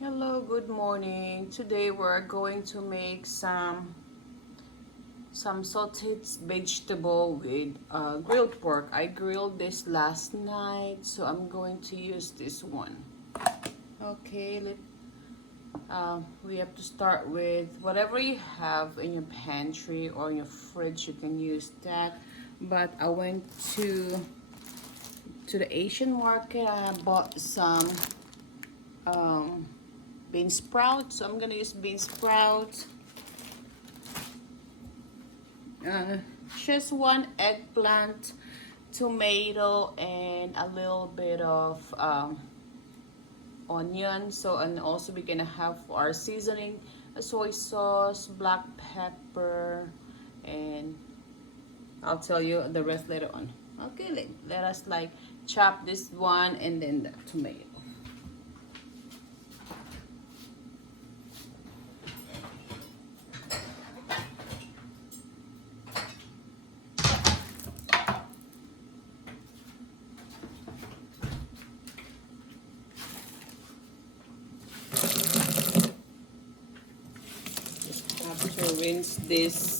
Hello, good morning. Today we're going to make some sauteed vegetable with grilled pork. I grilled this last night, so I'm going to use this one. Okay, we have to start with whatever you have in your pantry or in your fridge. You can use that. But I went to the Asian market. I bought some um, bean sprouts. So I'm gonna use bean sprouts. Uh, just one eggplant, tomato, and a little bit of onion. So, and also we're gonna have our seasoning, soy sauce, black pepper, and I'll tell you the rest later on. Okay, let us like chop this one and then the tomato. Just have to rinse this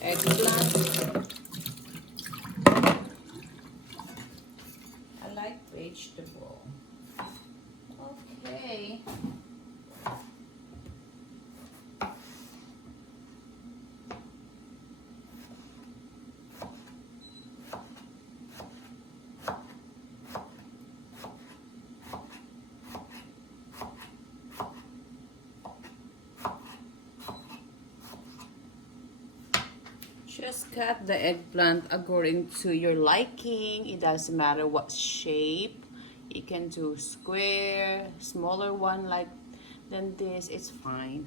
eggplant. I like vegetable. Okay. Just cut the eggplant according to your liking. It doesn't matter what shape. You can do square, smaller one like than this. It's fine.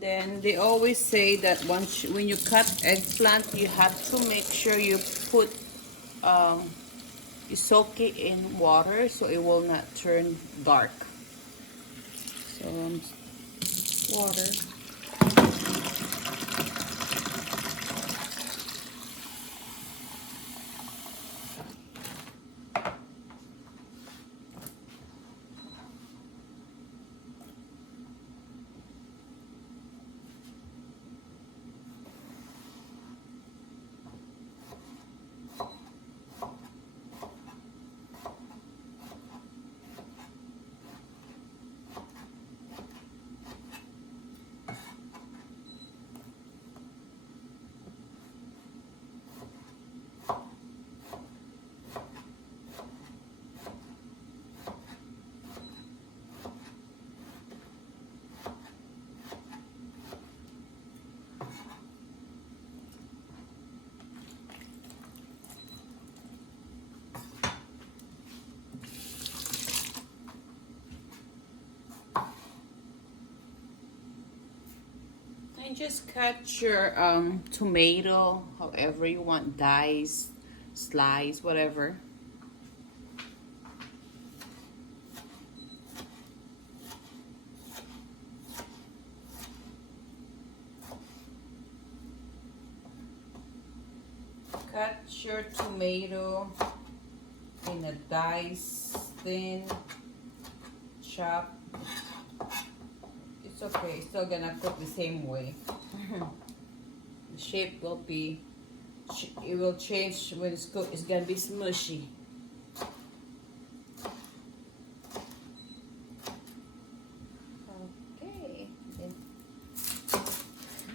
Then they always say that when you cut eggplant, you have to make sure you put you soak it in water so it will not turn dark. So water. And just cut your tomato however you want, dice, slice, whatever. Cut your tomato in a dice, thin, chop. It's okay, it's still gonna cook the same way. The shape will be, it will change when it's cooked. It's gonna be smushy. Okay, then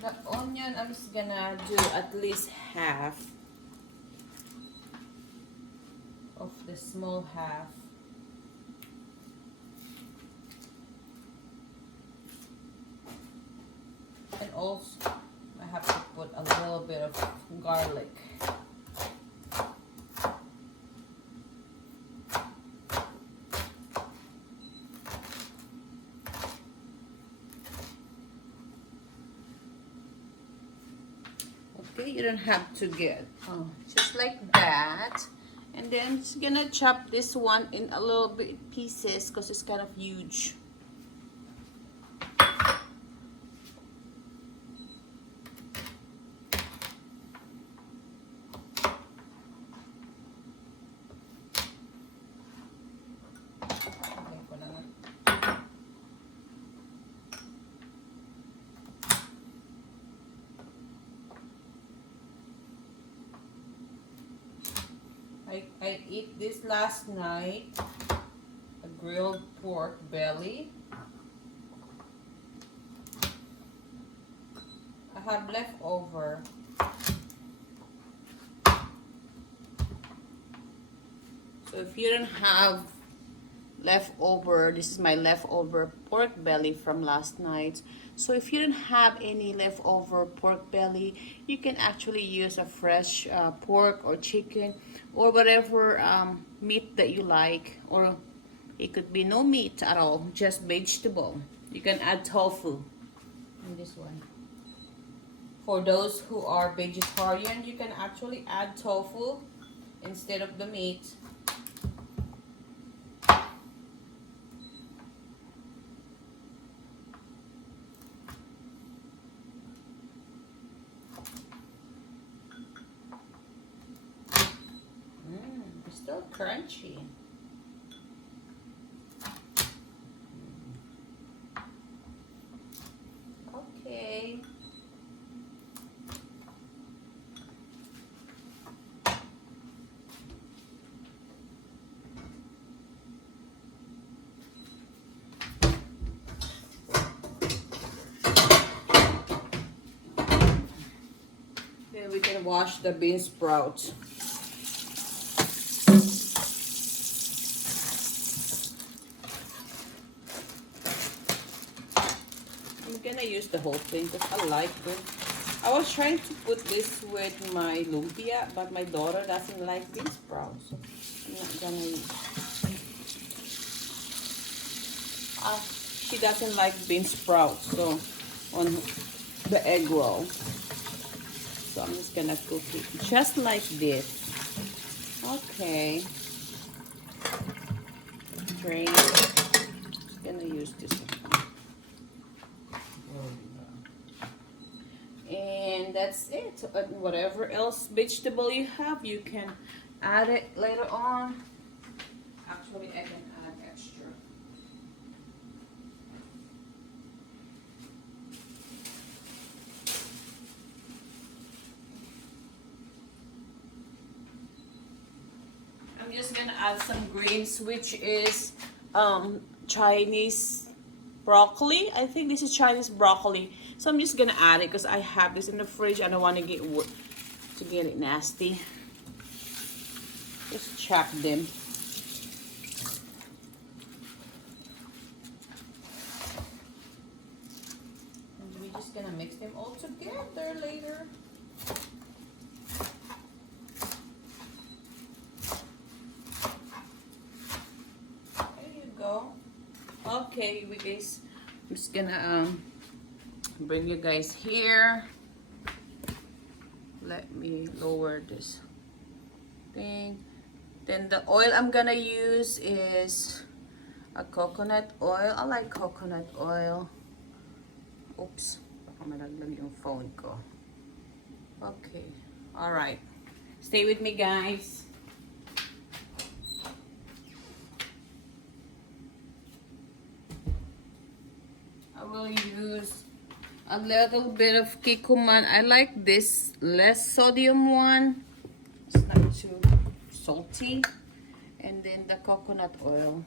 the onion I'm just gonna do at least half of the small half. And also I have to put a little bit of garlic. Okay, you don't have to get just like that. And then I'm just gonna chop this one in a little bit pieces because it's kind of huge. I ate this last night, a grilled pork belly. I have leftover. So if you don't have leftover, this is my leftover pork belly from last night. So if you don't have any leftover pork belly, you can actually use a fresh pork or chicken or whatever meat that you like, or it could be no meat at all, just vegetable. You can add tofu in this one. For those who are vegetarian, you can actually add tofu instead of the meat. It's still crunchy. Okay. Then we can wash the bean sprouts. I'm gonna use the whole thing because I like it. I was trying to put this with my lumpia, but my daughter doesn't like bean sprouts, so I'm not gonna use. She doesn't like bean sprouts, so on the egg roll. So I'm just gonna cook it just like this. Okay. Drain. Just gonna use this one. And that's it. Whatever else vegetable you have, you can add it later on. Actually, I can add extra. I'm just gonna add some greens, which is Chinese broccoli. I think this is Chinese broccoli. So I'm just gonna add it because I have this in the fridge. I don't want to get it nasty. Just chop them. And we're just gonna mix them all together later. There you go. Okay, we guys, I'm just gonna bring you guys here. Let me lower this thing. Then the oil I'm gonna use is a coconut oil. I like coconut oil. Oops, baka malaglag yung phone ko. Okay, all right. Stay with me, guys. I will use a little bit of kikuman. I like this less sodium one. It's not too salty. And then the coconut oil.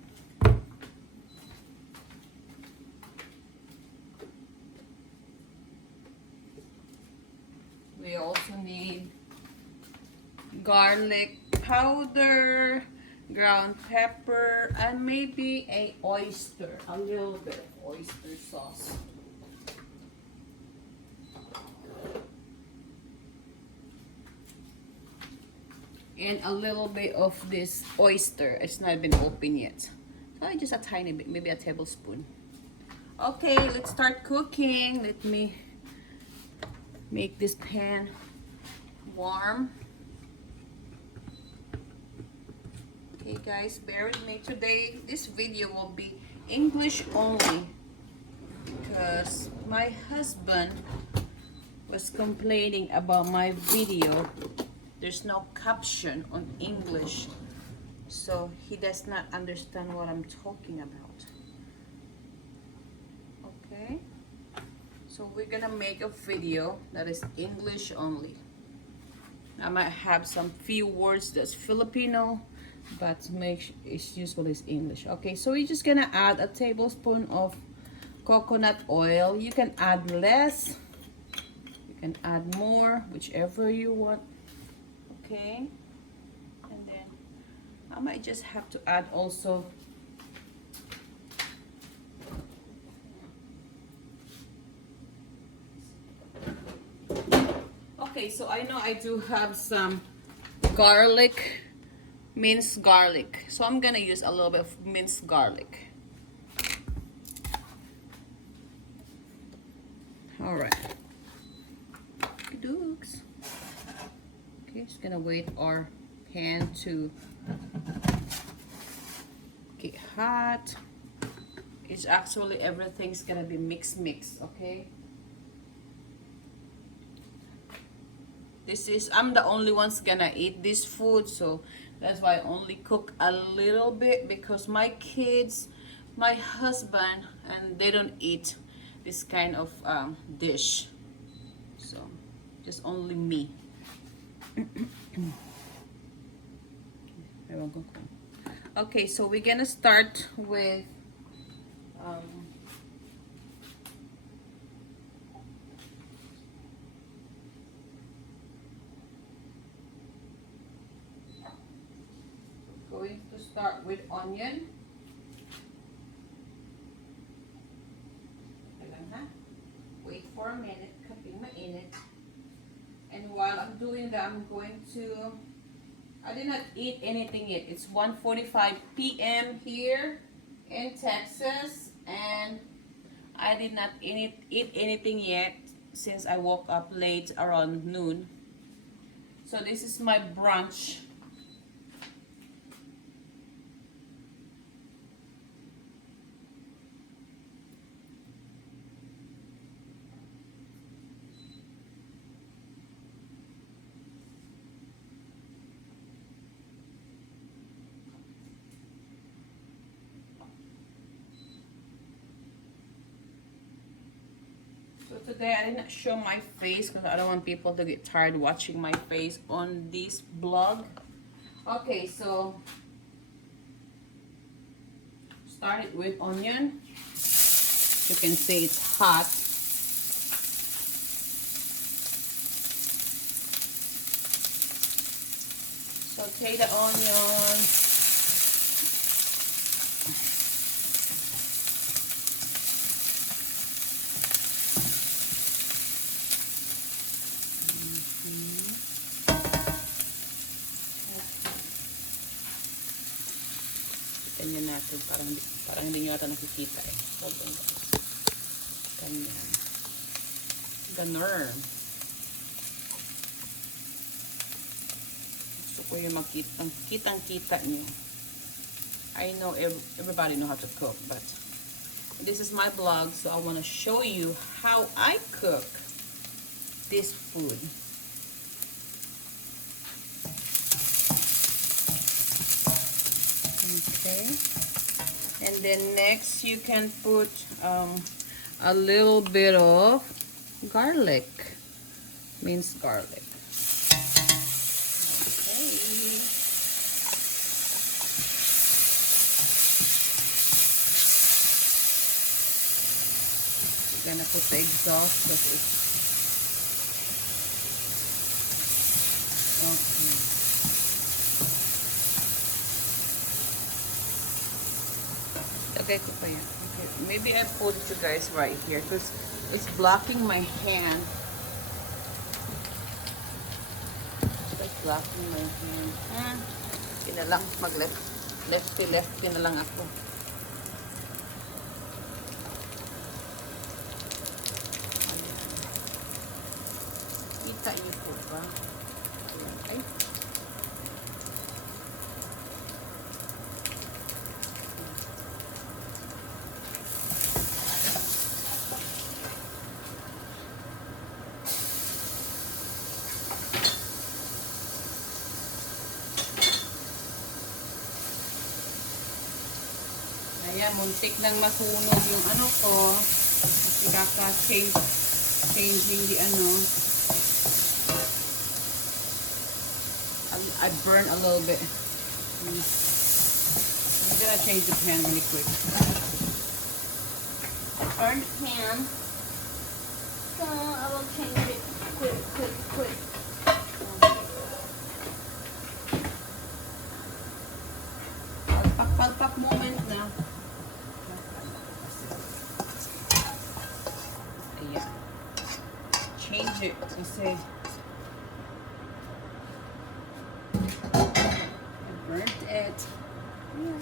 We also need garlic powder, ground pepper, and maybe a oyster, a little bit of oyster sauce. And a little bit of this oyster. It's not been opened yet. So just a tiny bit, maybe a tablespoon. Okay, let's start cooking. Let me make this pan warm. Okay guys, bear with me. Today, this video will be English only because my husband was complaining about my video. There's no caption on English, so he does not understand what I'm talking about. Okay, so we're gonna make a video that is English only. I might have some few words that's Filipino, but it's usually English. Okay, so we're just gonna add a tablespoon of coconut oil. You can add less, you can add more, whichever you want. Okay, and then I might just have to add also okay, so I know I do have some garlic, minced garlic, so I'm gonna use a little bit of minced garlic. All right, dukes. Okay, just gonna wait our pan to get hot. It's actually everything's gonna be mix, okay? I'm the only one's gonna eat this food, so that's why I only cook a little bit, because my kids, my husband, and they don't eat this kind of dish. So just only me. Okay, so we're gonna start with going to start with onion. Wait for a minute, kaping mainit. And while I'm doing that, I'm going to, I did not eat anything yet. It's 1:45 p.m. here in Texas, and I did not eat anything yet since I woke up late around noon. So this is my brunch. So today I didn't show my face because I don't want people to get tired watching my face on this blog. Okay, so start it with onion. You can see it's hot. Saute the onion. Ganyan natin, parang hindi nyo ata nakikita eh. Ganyan. Ganun. Gusto ko yung kitang-kita nyo. I know everybody know how to cook, but this is my blog, so I want to show you how I cook this food. Okay, and then next you can put a little bit of garlic, minced garlic. Okay, we're gonna put the exhaust because it's okay. Okay, okay. Maybe I put it you guys right here because it's blocking my hand. It's blocking my hand. Kina lang lefty na lang ako. Kita niyo po ba? Ay. Ayan, muntik nang masunog yung ano ko. Kasi changing the ano. I burned a little bit. I'm gonna change the pan really quick. Burn the pan. So I will change it quick. Palpak moment na. Ayan. Change it kasi I burnt it. Yeah,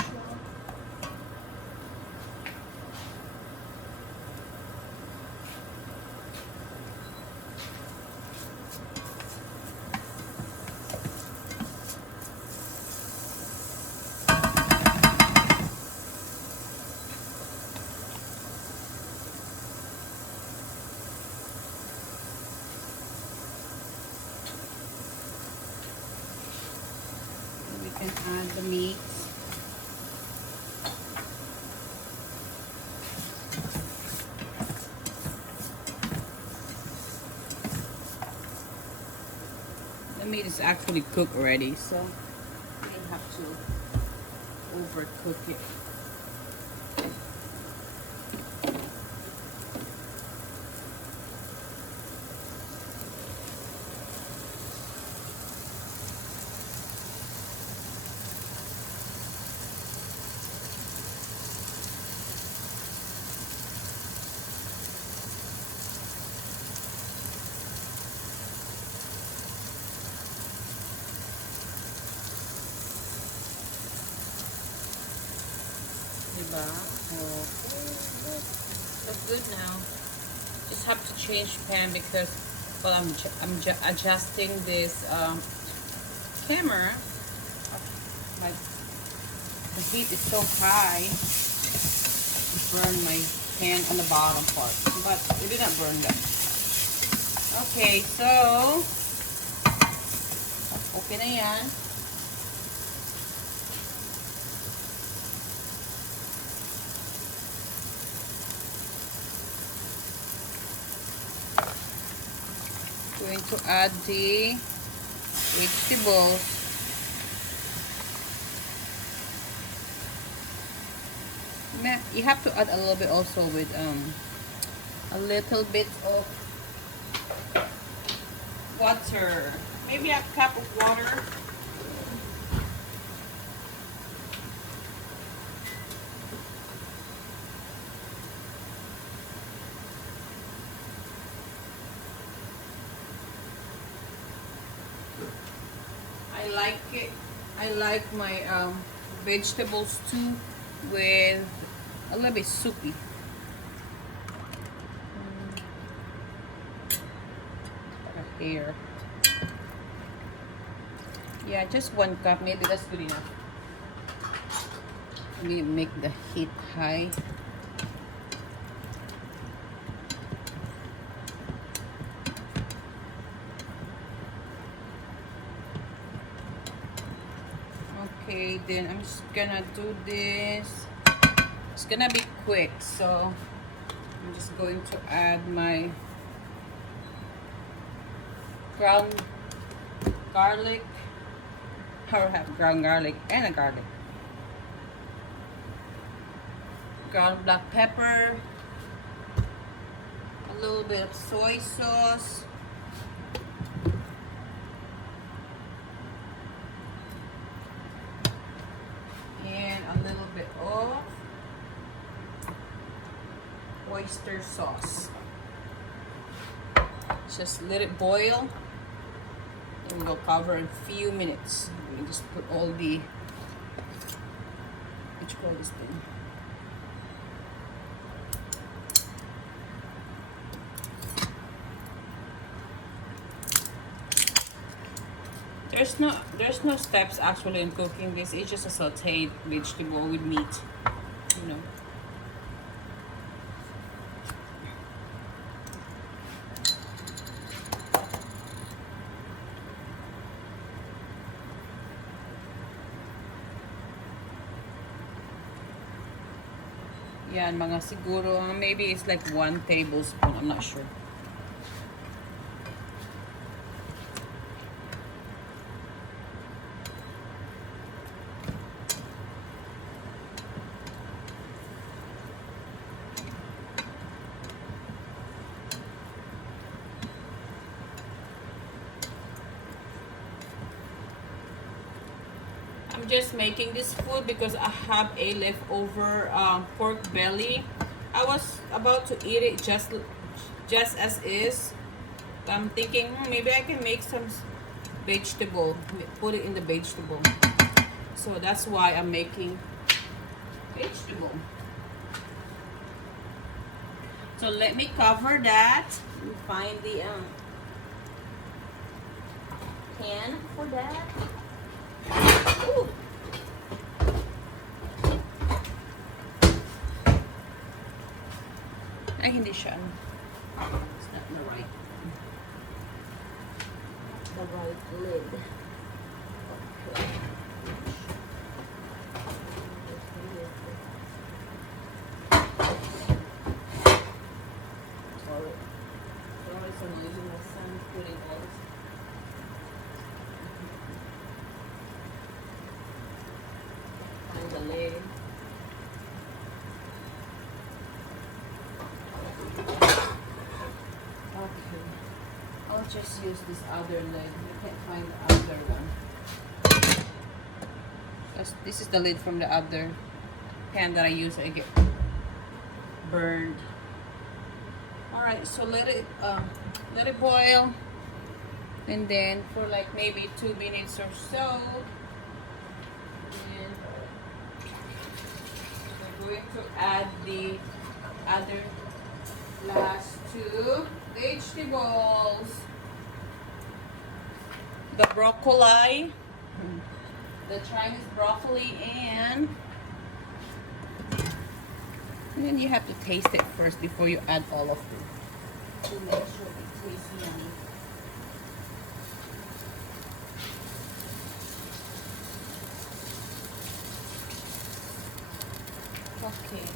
sure. We can add the meat. The meat is actually cooked already, so we don't have to overcook it. Diba? Oh, that's good now. Just have to change pan because, well, I'm adjusting this camera. The heat is so high. It burned my pan on the bottom part, but it did not burn that. Okay, so okay na yan. Going to add the vegetables. You have to add a little bit also with a little bit of water, maybe a cup of water. I like my vegetables too with a little bit soupy. Here. Yeah, just 1 cup. Maybe that's good enough. Let me make the heat high. Okay, then I'm just gonna do this. It's gonna be quick, so I'm just going to add my ground garlic. I have ground garlic and a garlic. Ground black pepper. A little bit of soy sauce. And a little bit of oyster sauce. Just let it boil. And we'll cover in a few minutes. We just put all the, what you call this thing? There's no steps actually in cooking this. It's just a sauteed vegetable with meat, you know. Yan, mga siguro, maybe it's like 1 tablespoon. I'm not sure. I'm just making this food because I have a leftover pork belly. I was about to eat it just as is. I'm thinking maybe I can make some vegetable, put it in the vegetable. So that's why I'm making vegetable. So let me cover that and find the pan for that. Ooh. Ay, hindi siya. It's not the right lid. Okay. Sorry, so noisy. My son's putting all this. Find the lid. Okay. I'll just use this other lid. I can't find the other one. This is the lid from the other pan that I use. I get burned. Alright, so let it boil, and then for like maybe 2 minutes or so, and we're going to add the other last 2 vegetables, the broccoli, the Chinese broccoli, and then you have to taste it first before you add all of it to make sure it tastes yummy. Okay.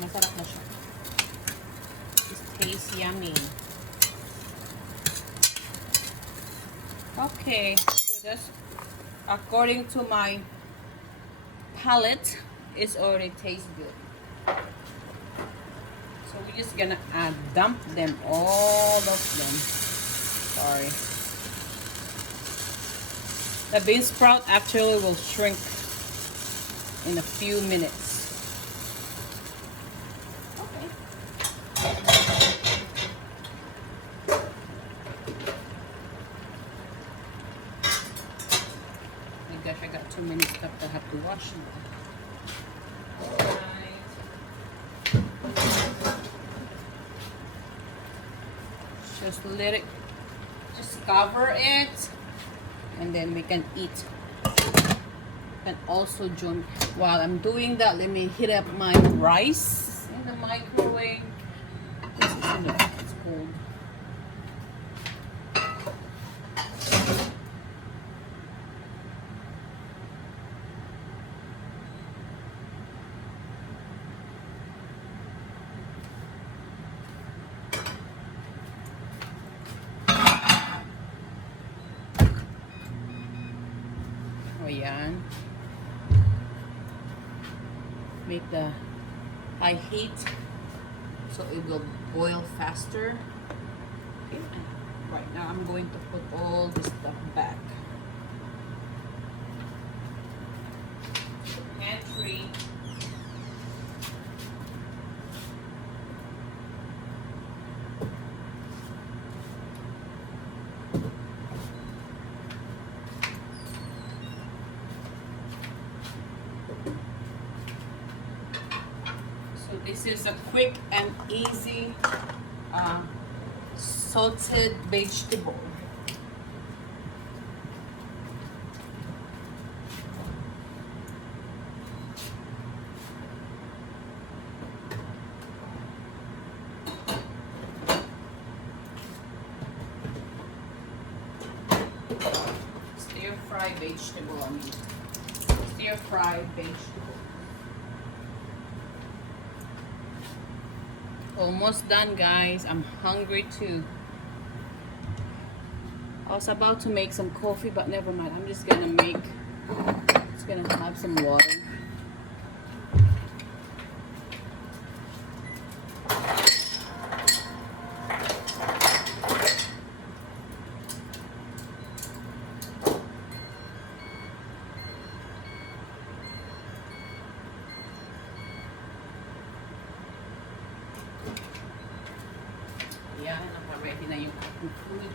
Masarap na siya. It tastes yummy. Okay, so that's according to my palate, it's already tastes good. So we're just gonna dump them, all of them. Sorry. The bean sprout actually will shrink in a few minutes. Gosh, I got too many stuff to have to wash now. Alright. Just let it, just cover it, and then we can eat. And also join, while I'm doing that, let me heat up my rice in the microwave. This is enough, it's cold. Ayan. Make the high heat so it will boil faster. Okay. Right now I'm going to put all this stuff back. Pantry. This is a quick and easy salted vegetable. fry vegetable. I mean, stir fry vegetable. Almost done, guys. I'm hungry too. I was about to make some coffee, but never mind. I'm just gonna have some water. Yan, naka-ready na yung ating food.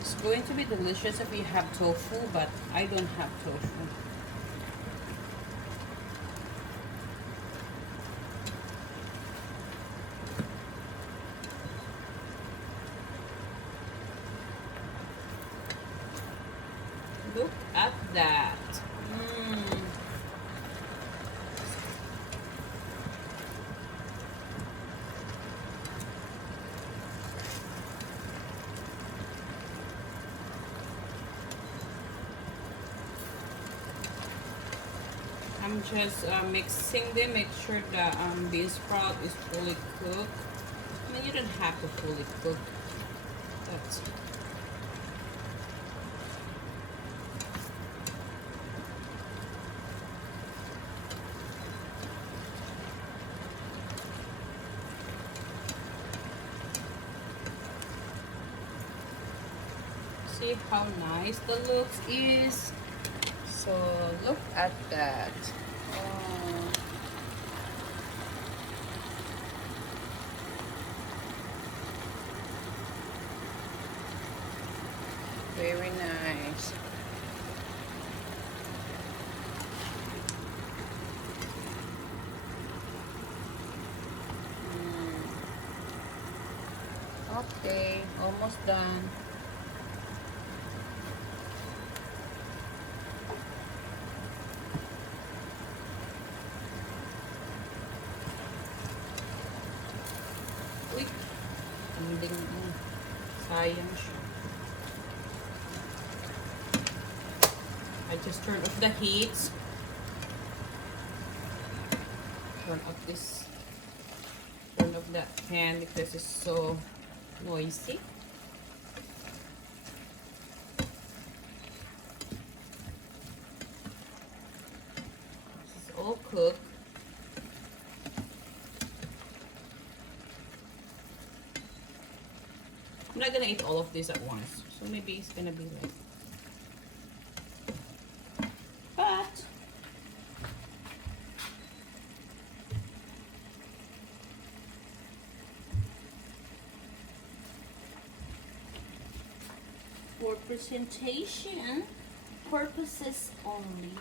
It's going to be delicious if you have tofu, but I don't have tofu. Look at that. I'm just mixing them, make sure the bean sprout is fully cooked. I mean, you don't have to fully cook, but see how nice the looks is. So look at that. Oh. Very nice. Okay, almost done. Sayang siya. I just turned off the heat. Turn off that pan because it's so noisy. This is all cooked. I'm not gonna eat all of this at once, so maybe it's gonna be like, but for presentation purposes only.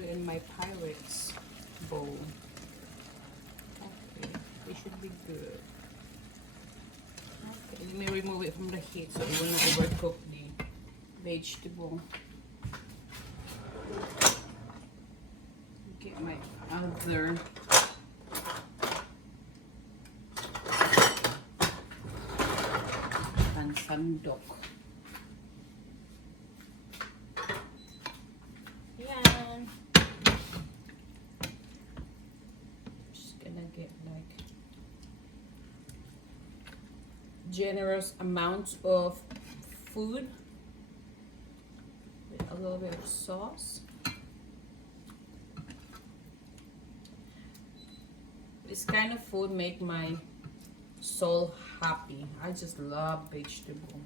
In my Pirates bowl. Okay, they should be good. Okay, let me remove it from the heat so it will not overcook the vegetable. Get my other pansandok. Generous amounts of food with a little bit of sauce. This kind of food make my soul happy. I just love vegetable.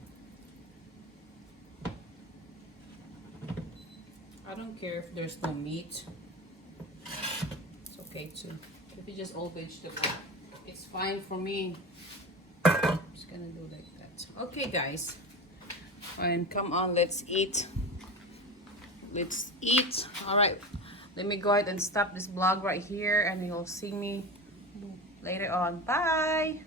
I don't care if there's no meat. It's okay too. If it's just all vegetable, it's fine for me. Just gonna do like that. Okay, guys, And come on, let's eat. Let's eat. All right, let me go ahead and stop this vlog right here, and you'll see me later on. Bye.